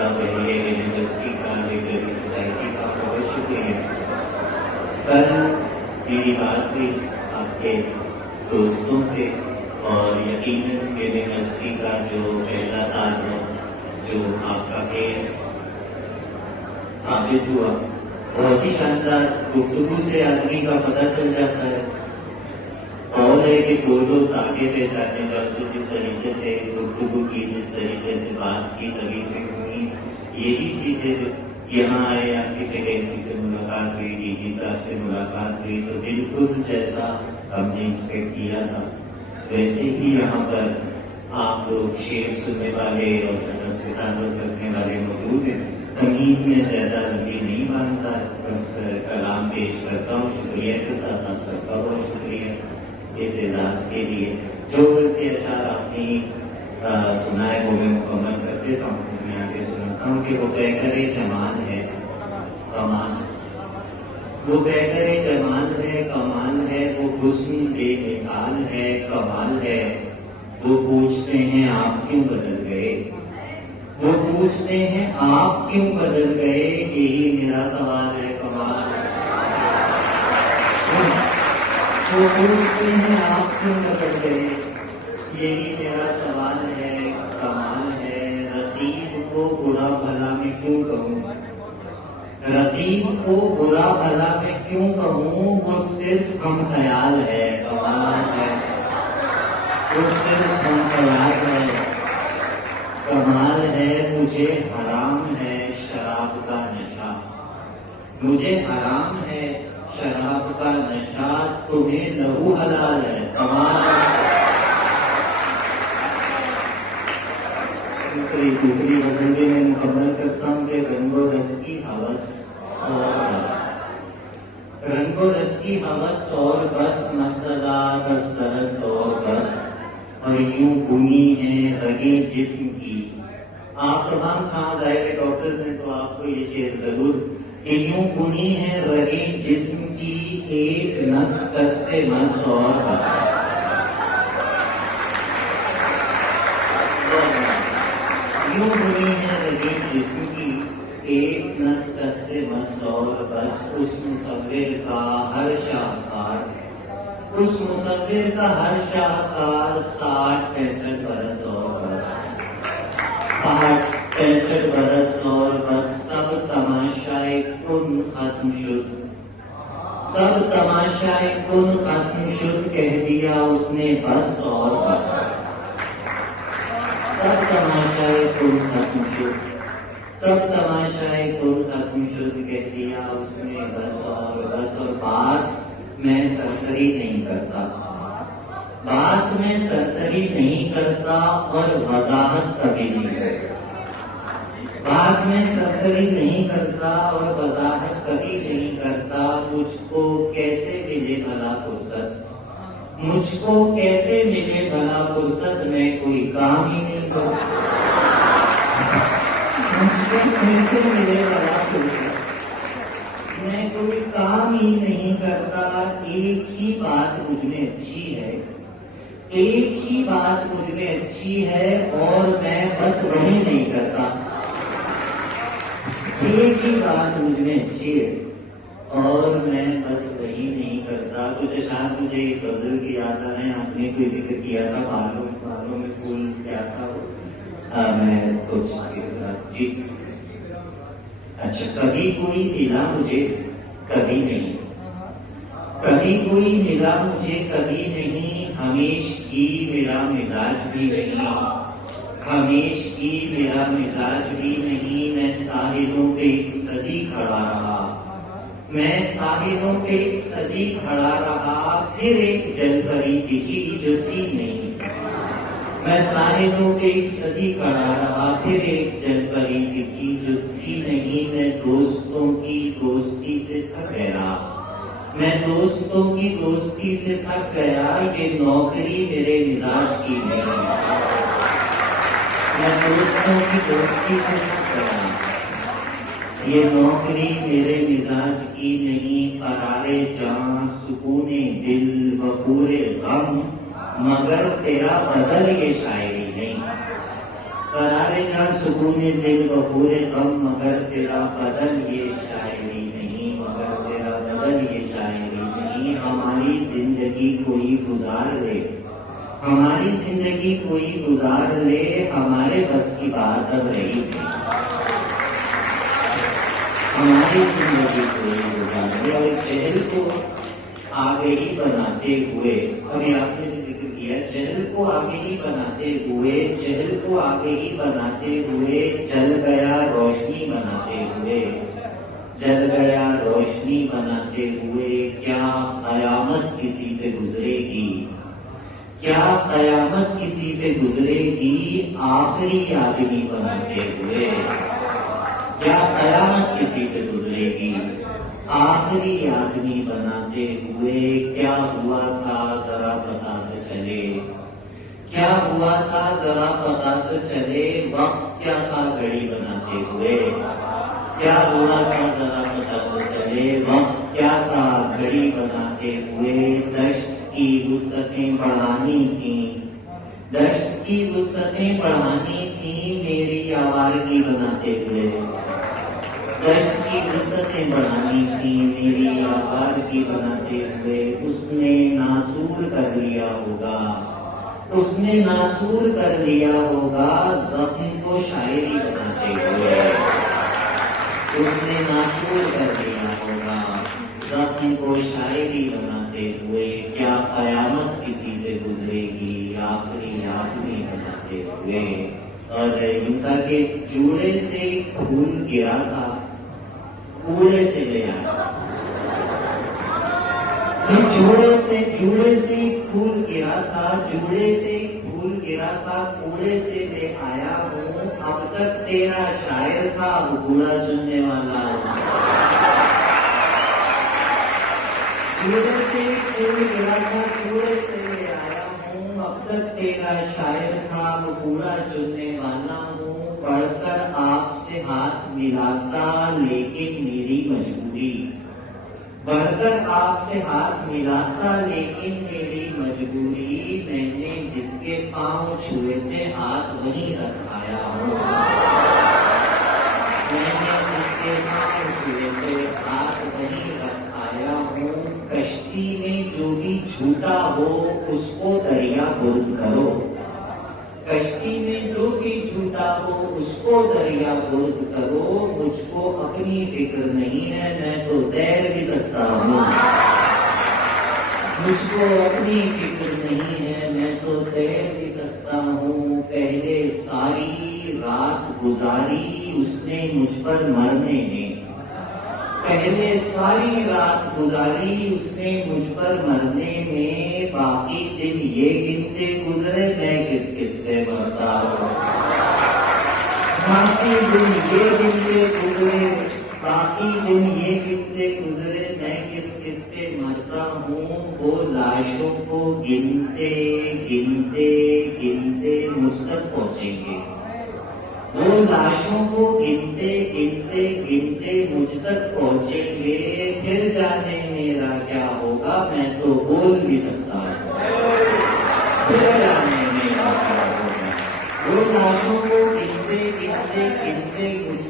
का, बरेली यूनिवर्सिटी का, literary society का बहुत शुक्रिया। कल मेरी बात हुई आपके दोस्तों से और यकीनन यूनिवर्सिटी का जो पहला ताल्लुक, जो आपका केस साबित हुआ, बहुत ही शानदार गुफ्तगू से आदमी का पता चल जाता है। और है कि दो लोग आगे पहचाने जाते, जिस तरीके से गुफ्तगू की, जिस तरीके से बात की, तभी से हुई, यही चीजें यहाँ आए, आपकी फैकल्टी से मुलाकात हुई, डीजी साहब से मुलाकात हुई, तो बिल्कुल जैसा हमने एक्सपेक्ट किया था वैसे ही यहाँ पर आप लोग शेर सुनने वाले और अदब से ताल्लुक रखने वाले मौजूद हैं। कहीं में ज्यादा लंबी नहीं मानता, बस कलाम पेश करता हूँ। शुक्रिया के साथ आप सबका बहुत शुक्रिया इस एजाज के लिए। जो अशार आपने सुनाए वो मैं मुकम्मल कर देता हूँ। मैं आगे सुनाता हूँ कि वो कहकर जमान है कमाल, वो कहकर जमाल है कमाल है, वो हुस्न बेमिसाल है कमाल है। वो पूछते हैं आप क्यों बदल गए, वो पूछते हैं आप क्यों बदल गए, यही मेरा सवाल है कमाल। वो पूछते हैं आप क्यों बदल गए, यही मेरा सवाल है कमाल है। रतीब को बुरा भला मैं क्यों कहूँ, रतीब को बुरा भला मैं क्यों कहूँ, वो सिर्फ हम ख्याल है कमाल है, वो सिर्फ हम ख्याल है कमाल है। मुझे हराम है शराब का नशा, मुझे हराम है शराब का नशा, तुम्हें लहू हलाल है कमाल है। दूसरी गजल भी मैं मुकम्मल करता हूँ कि रंगो रस की हवस और बस, रंगो रस की हवस और बस, मसला बस तरस और बस, और यूं बुनी है रगे जिस्म की। आप तमाम कहाँ जाए डॉक्टर्स हैं तो आपको ये शेर जरूर, कि यूं बुनी है रगे जिस्म की, एक नस कस से मस और बस। यूं बुनी है रगे जिस्म की, एक नस कस से मस और बस। उस मुसव्विर का हर शाहकार, उस मुसव्विर का हर शाहकार, 60-65 बरस और बस, 60-65 बरस और बस। सब तमाशाए कुन खत्म शुद, सब तमाशाए कुन खत्म शुद, कह दिया उसने बस और बस। सब तमाशाए कुन खत्म शुद, सब तमाशाए कुन खत्म शुद, कह दिया उसने बस और बस। और बात मैं सरसरी नहीं करता, बात में सरसरी नहीं करता और वजाहत कभी नहीं करता, बात में सरसरी नहीं करता और वजाहत कभी नहीं करता। मुझको कैसे मिले भला फुर्सत, मुझको कैसे मिले भला फुर्सत, मैं कोई काम ही नहीं करता, मुझको कैसे मिले भला फुर्सत, मैं कोई काम ही नहीं करता। एक ही बात मुझ में अच्छी है, एक ही बात मुझ में अच्छी है, और मैं बस वही नहीं करता। एक ही बात मुझ में अच्छी है और मैं बस वही नहीं करता। कुछ अशार मुझे एक गजल की याद आ रहे हैं, आपने कोई जिक्र किया था, बालों में फूल क्या था मैं कुछ जी। अच्छा, कभी कोई मिला मुझे कभी नहीं, कभी कोई मिला मुझे कभी नहीं, हमेश की मेरा मिजाज भी नहीं, हमेश की मेरा मिजाज भी नहीं। मैं साहिलों पे एक सदी खड़ा रहा, मैं साहिलों पे एक सदी खड़ा रहा, फिर एक जलपरी दिखी जो थी नहीं। मैं साहिलों पे एक सदी खड़ा रहा, फिर एक जलपरी दिखी जो थी नहीं। मैं दोस्तों की दोस्ती से थक गया, मैं दोस्तों की दोस्ती से थक गया, ये नौकरी मेरे मिजाज की नहीं। मैं दोस्तों की दोस्ती से थक गया, ये नौकरी मेरे मिजाज की नहीं। करारे जान सुकूने दिल वफूरे गम, मगर तेरा बदल ये शायरी नहीं, करारे जा सुकून दिल गफूर गम, मगर तेरा बदल ये शायरी नहीं, मगर तेरा बदल ये शायरी नहीं। हमारी जिंदगी कोई गुजार ले, हमारी जिंदगी कोई गुजार ले, हमारे बस की बात अब रही नहीं। हमारी जिंदगी कोई गुजार ले। और चहल को आगे ही बनाते हुए, अभी आपने भी जिक्र किया, चहल को आगे ही बनाते हुए, चहल को आगे ही बनाते हुए, जल गया रोशनी बनाते हुए, जल गया रोशनी बनाते हुए। क्या कयामत किसी पे गुजरेगी, क्या कयामत किसी पे गुजरेगी, आखिरी आदमी बनाते हुए। क्या कयामत किसी पे गुजरेगी, आखिरी आदमी बनाते हुए। क्या हुआ था जरा पता तो चले, क्या हुआ था जरा पता तो चले, वक्त क्या था घड़ी बनाते हुए। क्या हुआ था जरा पता तो चले, वक्त क्या था घड़ी बनाते हुए। दश्त की वुसअतें बढ़ानी थी, दश्त की वुसअतें बढ़ानी थी, मेरी आवारगी बनाते हुए। दश्त की वुसअतें बढ़ानी थी, मेरी आवारगी बनाते हुए। उसने नासूर कर लिया होगा, उसने नासूर कर लिया होगा, जख्म को शायरी बनाते हुए। उसने नासूर कर लिया होगा, जख्म को शायरी बनाते हुए। क्या कयामत किसी पे गुजरेगी, आखिरी आदमी बनाते हुए। और इनका के जूड़े से फूल गिरा था, कूड़े से ले आया। जूड़े से फूल गिरा था, जूड़े से फूल गिरा था, कूड़े से ले आया हूँ। अब तक तेरा शायर था, अब कूड़ा चुनने वाला। जूड़े से फूल गिरा था, कूड़े से ले आया हूँ। अब तक तेरा शायर था, अब कूड़ा चुनने वाला हूँ। पढ़कर आपसे हाथ मिलाता, लेकिन मेरी मजबूरी, बढ़कर आपसे हाथ मिलाता, लेकिन मेरी मजबूरी। मैंने जिसके पांव छुए थे, हाथ वहीं रखाया हूँ। मैंने जिसके पांव छुए थे, हाथ वहीं रखाया हूँ। कश्ती में जो भी झूठा हो, उसको दरिया बुर्द करो। कश्ती में जो भी झूठा हो, उसको दरिया बुर्द करो। मुझको अपनी फिक्र नहीं है, मैं तो तैर भी सकता हूँ। मुझको अपनी फिक्र नहीं है, मैं तो तैर भी सकता हूँ। पहले सारी रात गुजारी उसने मुझ पर मरने में, पहले सारी रात गुजारी उसने मुझ पर मरने में। बाकी दिन ये गिनते गुजरे, मैं किस किस पे मरता हूँ। बाकी दिन ये गिनते गुजरे, बाकी दिन ये गिनते गुजरे, मैं किस किस पे मरता हूँ। वो लाशों को गिनते गिनते गिनते मुझ तक पहुँचेंगे, वो लाशों को गिनते गिनते गिनते मुझ तक पहुँचेंगे। फिर जाने मेरा क्या होगा, मैं तो बोल भी सकता हूँ। फिर जाने मेरा क्या होगा। वो लाशों को गिनते गिनते गिनते मुझ